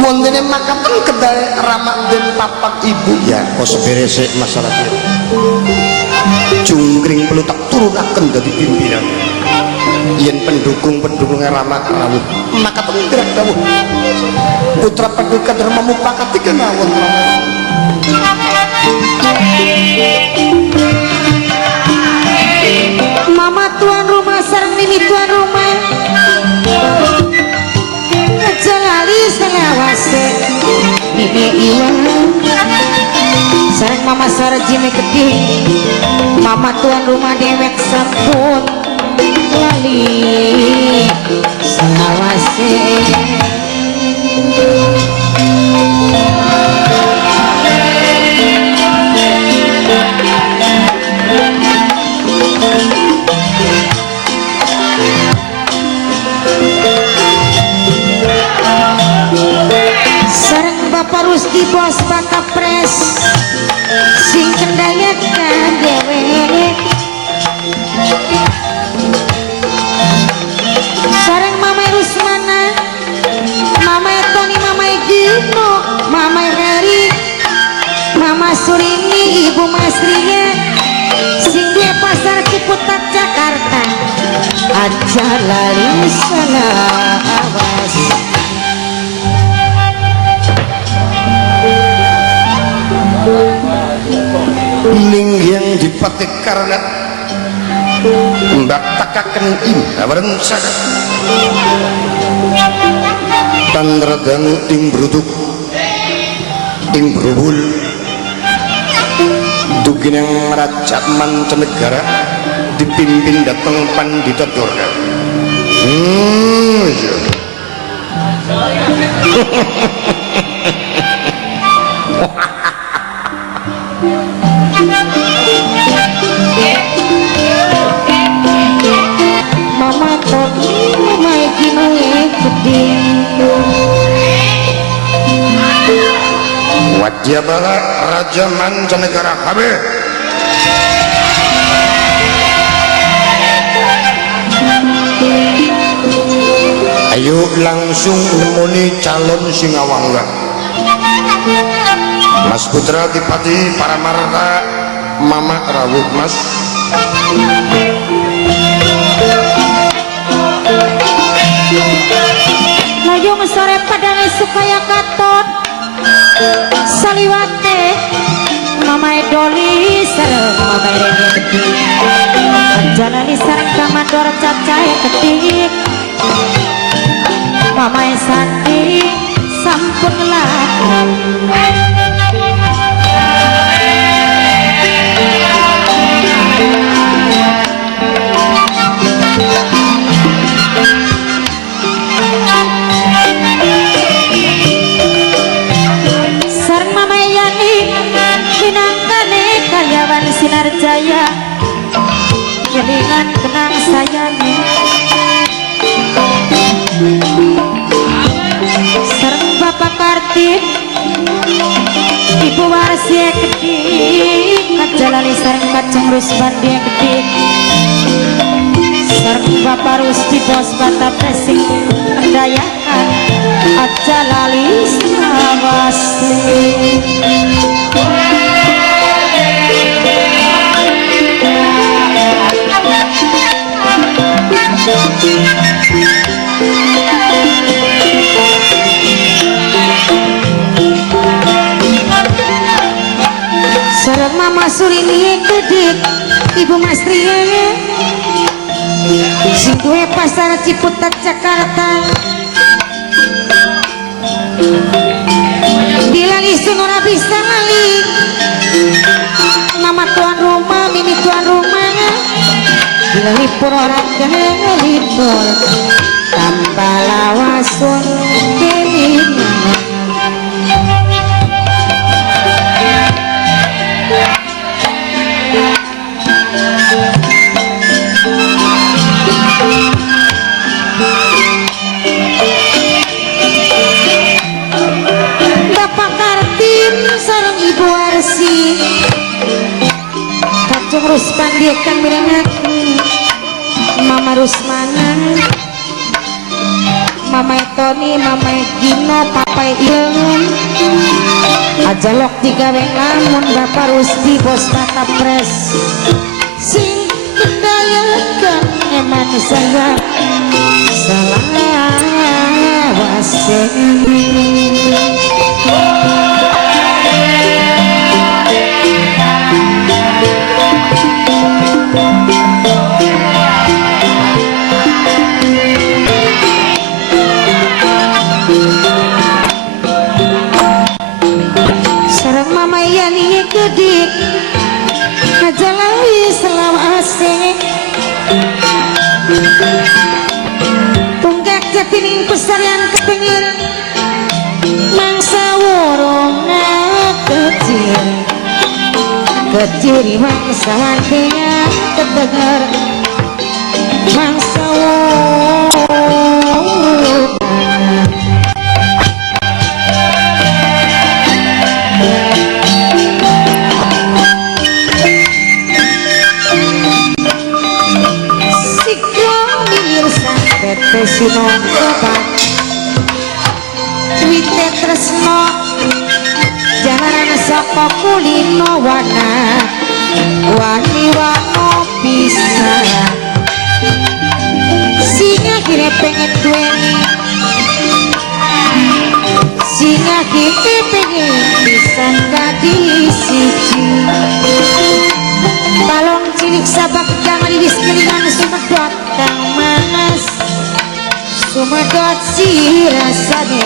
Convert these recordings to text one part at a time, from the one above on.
wontene makaten kedai ramak den papak ibu ya kok seberesik masalah itu jungkring perlu tak turunaken dadi pimpinan yen pendukung-pendukungnya ramak rawuh makaten gerak dawuh putra paduka Dharma Mupakati kemawon mama tuan rumah sareng mimi tuan rumah jalali selawase mimi iwan sareng mama sarjine gede mama tuan rumah dewek sampun lali selawase Bapak Rusdi bos Bapak Pres sing kendayakan dewe sareng Mama Rusmana Mama Tony Mama Gino Mama Heri Mama Surini Ibu Masriya sing duwe pasar Ciputat Jakarta aja lali salawas ning yang dipatik karena mbak takaken imbawan sakat tanradanu ting bruduk ting brubul duginang raja mancanegara dipimpin datang Pandita Durga iya Mama Tony Mama Gino gede wajah bala raja mancanegara kabeh ayo langsung nemoni calon Singawangga Mas Putra Adipati Paramarta Mama rawuh Mas Layung sore padane supaya katon saliwate Mama Edoli sareng Mama Rene gede Janani sareng Kamandor cacahe ketik Mama Santi sampun laku sareng Mama Yani minangkane karyawan Sinar Jaya kelingan kenang sayangi sareng Bapak Kartip Ibu Warsi gede Kajalali sareng Kacang Rusbandi gede sareng Bapak Rusdi bos Batak Presing kendayakan Kajalali Sawasi sareng Mama Surini gede Ibu Masriya sing duwe pasar Ciputat Jakarta dilali sunora bisa ngali Mama tuan rumah mimi tuan rumah dilali purora kelipur tanpa lawasun kelingan Kacung Rusbandi kang mirengaken Mama Rusmana, Mama Tony, Mama Gino, Papa Ilun, ajalok digawe lamun Bapak Rusdi bos Tata Pres sing kendayakan eman saya salah waseni. Sarang Mama Yani gedik aja lawi selawase tunggak jatining pesarian kepingin mangsa worong kecil kecil mangsa wadenya ketegar mangsa worong sinongkoban wite tresno jalanan saka kulino wana wani wano bisa singa kira pengen duweni singa kira pengen bisa dadi siji balong cilik sabak jangan di sekeliling sumedot kang manas sumedot si rasane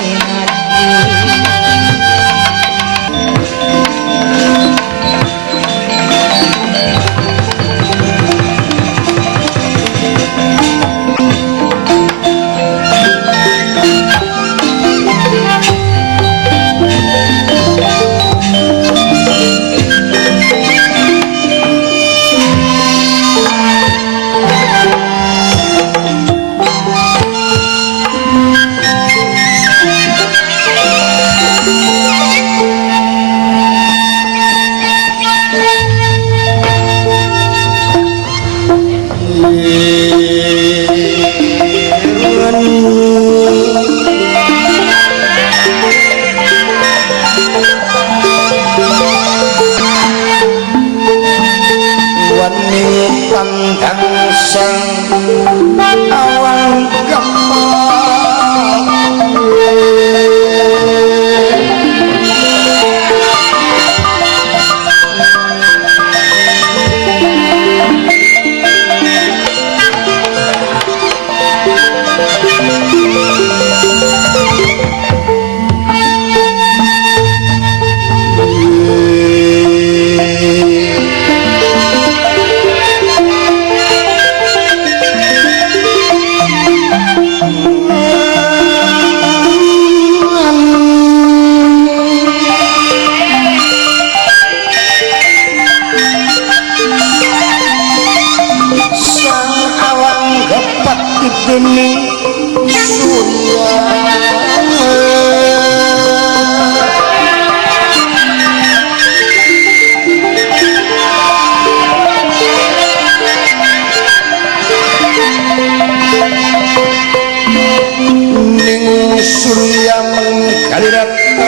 hati.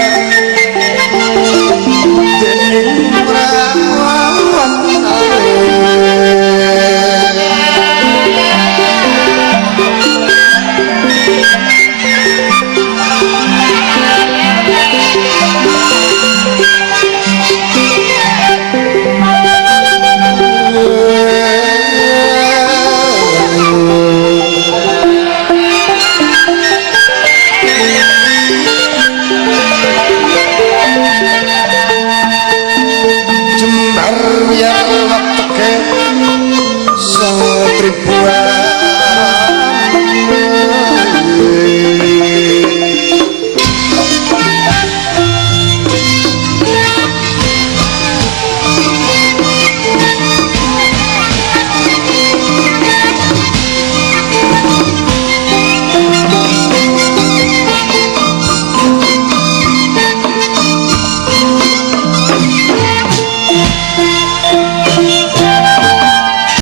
Jembar ya teke sang tribuan